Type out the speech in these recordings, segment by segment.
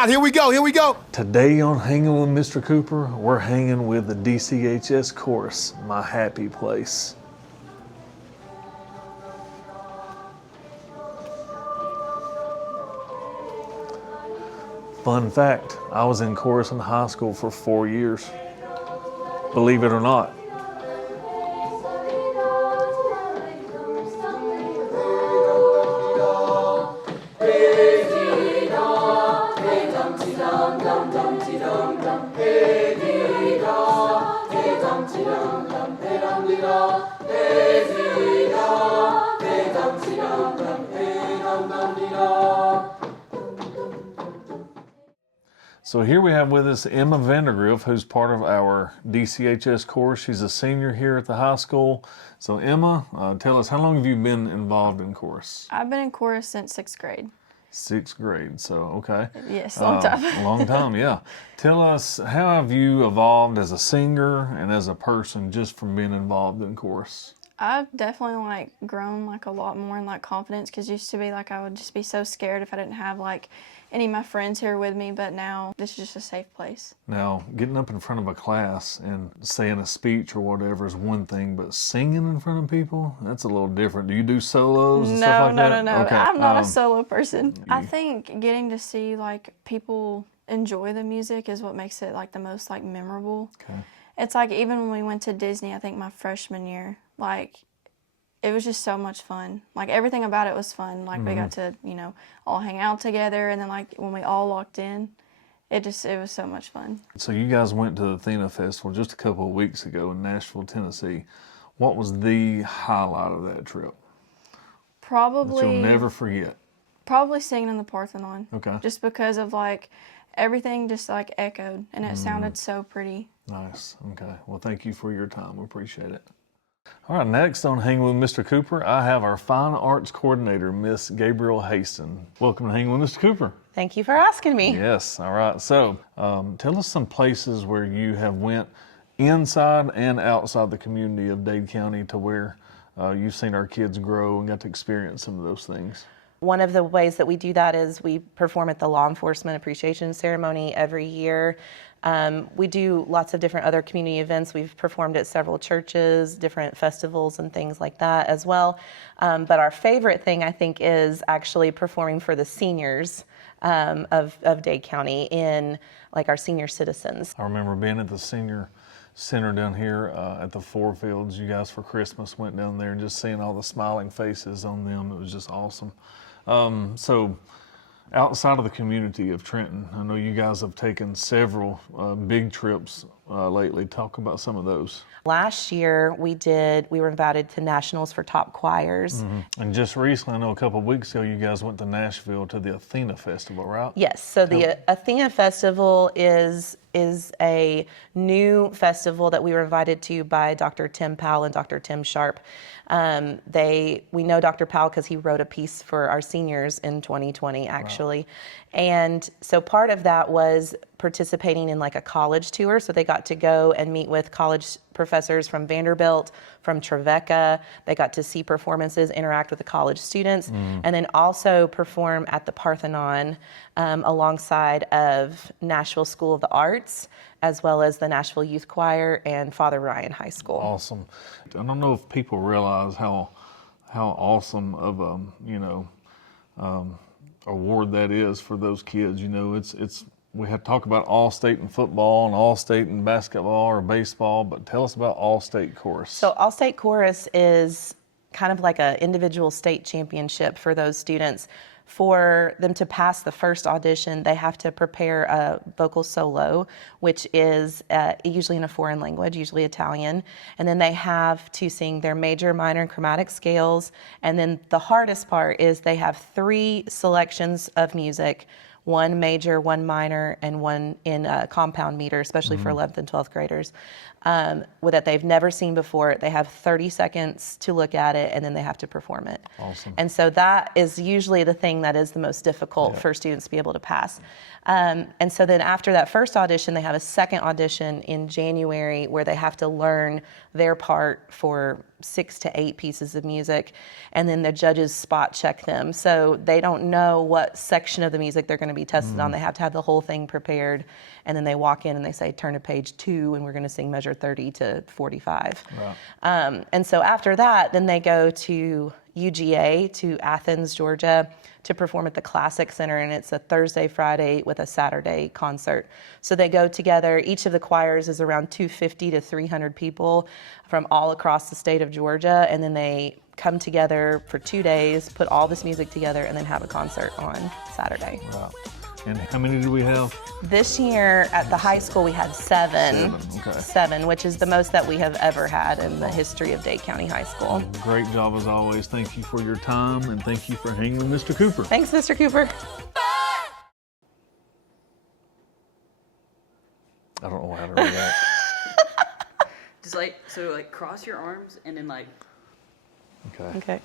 out. Here we go. Here we go. Today on Hanging with Mr. Cooper, we're hanging with the DCHS chorus, My Happy Place. Fun fact, I was in chorus in high school for 4 years. Believe it or not. So here we have with us Emma Vandergriff, who's part of our DCHS course. She's a senior here at the high school. So Emma, tell us, how long have you been involved in chorus? I've been in chorus since 6th grade. 6th grade, so okay. Yes, long time. Long time, yeah. Tell us, how have you evolved as a singer and as a person just from being involved in chorus? I've definitely grown a lot more in confidence, because used to be I would just be so scared if I didn't have any of my friends here with me, but now this is just a safe place. Now, getting up in front of a class and saying a speech or whatever is one thing, but singing in front of people, that's a little different. Do you do solos and stuff like that? No. Okay. I'm not a solo person. I think getting to see people enjoy the music is what makes it the most memorable. Okay. It's even when we went to Disney, I think my freshman year, it was just so much fun. Everything about it was fun. We got to, all hang out together, and then when we all locked in, it was so much fun. So you guys went to the Athena Festival just a couple of weeks ago in Nashville, Tennessee. What was the highlight of that trip? Probably. That you'll never forget. Probably singing in the Parthenon. Okay. Just because of everything just echoed, and it sounded so pretty. Nice. Okay. Well, thank you for your time. We appreciate it. All right, next on Hanging with Mr. Cooper, I have our Fine Arts Coordinator, Miss Gabriel Haston. Welcome to Hanging with Mr. Cooper. Thank you for asking me. Yes, all right. So tell us some places where you have went inside and outside the community of Dade County to where you've seen our kids grow and got to experience some of those things. One of the ways that we do that is we perform at the Law Enforcement Appreciation Ceremony every year. We do lots of different other community events. We've performed at several churches, different festivals and things like that as well. But our favorite thing, I think, is actually performing for the seniors of Dade County in our senior citizens. I remember being at the senior center down here at the Four Fields. You guys for Christmas went down there and just seeing all the smiling faces on them. It was just awesome. So outside of the community of Trenton, I know you guys have taken several big trips lately. Talk about some of those. Last year we were invited to nationals for top choirs. Mm-hmm. And just recently, I know a couple of weeks ago, you guys went to Nashville to the Athena Festival, right? Yes, so the Athena Festival is a new festival that we were invited to by Dr. Tim Powell and Dr. Tim Sharp. We know Dr. Powell because he wrote a piece for our seniors in 2020, actually. Wow. And so part of that was participating in a college tour. So they got to go and meet with college professors from Vanderbilt, from Trevecca. They got to see performances, interact with the college students, and then also perform at the Parthenon alongside of Nashville School of the Arts, as well as the Nashville Youth Choir and Father Ryan High School. Awesome. I don't know if people realize how awesome of a award that is for those kids. It's we have to talk about All-State in football and All-State in basketball or baseball, but tell us about All-State Chorus. So All-State Chorus is kind of like an individual state championship for those students. For them to pass the first audition, they have to prepare a vocal solo, which is usually in a foreign language, usually Italian. And then they have to sing their major, minor, and chromatic scales. And then the hardest part is they have 3 selections of music, 1 major, 1 minor, and 1 in a compound meter, especially for 11th and 12th graders, that they've never seen before. They have 30 seconds to look at it, and then they have to perform it. Awesome. And so that is usually the thing that is the most difficult for students to be able to pass. And so then after that first audition, they have a second audition in January where they have to learn their part for 6 to 8 pieces of music, and then the judges spot check them. So they don't know what section of the music they're going to be tested on. They have to have the whole thing prepared, and then they walk in and they say, turn to page 2, and we're going to sing measure 30 to 45. Wow. And so after that, then they go to UGA, to Athens, Georgia, to perform at the Classic Center, and it's a Thursday, Friday with a Saturday concert. So they go together. Each of the choirs is around 250 to 300 people from all across the state of Georgia, and then they come together for 2 days, put all this music together, and then have a concert on Saturday. Wow. And how many do we have? This year at the high school we had 7. Okay. 7, which is the most that we have ever had in the history of Dade County High School. Great job as always. Thank you for your time, and thank you for hanging with Mr. Cooper. Thanks, Mr. Cooper. I don't know how to react. Just like cross your arms and then like. Okay. Okay.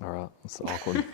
All right. It's awkward.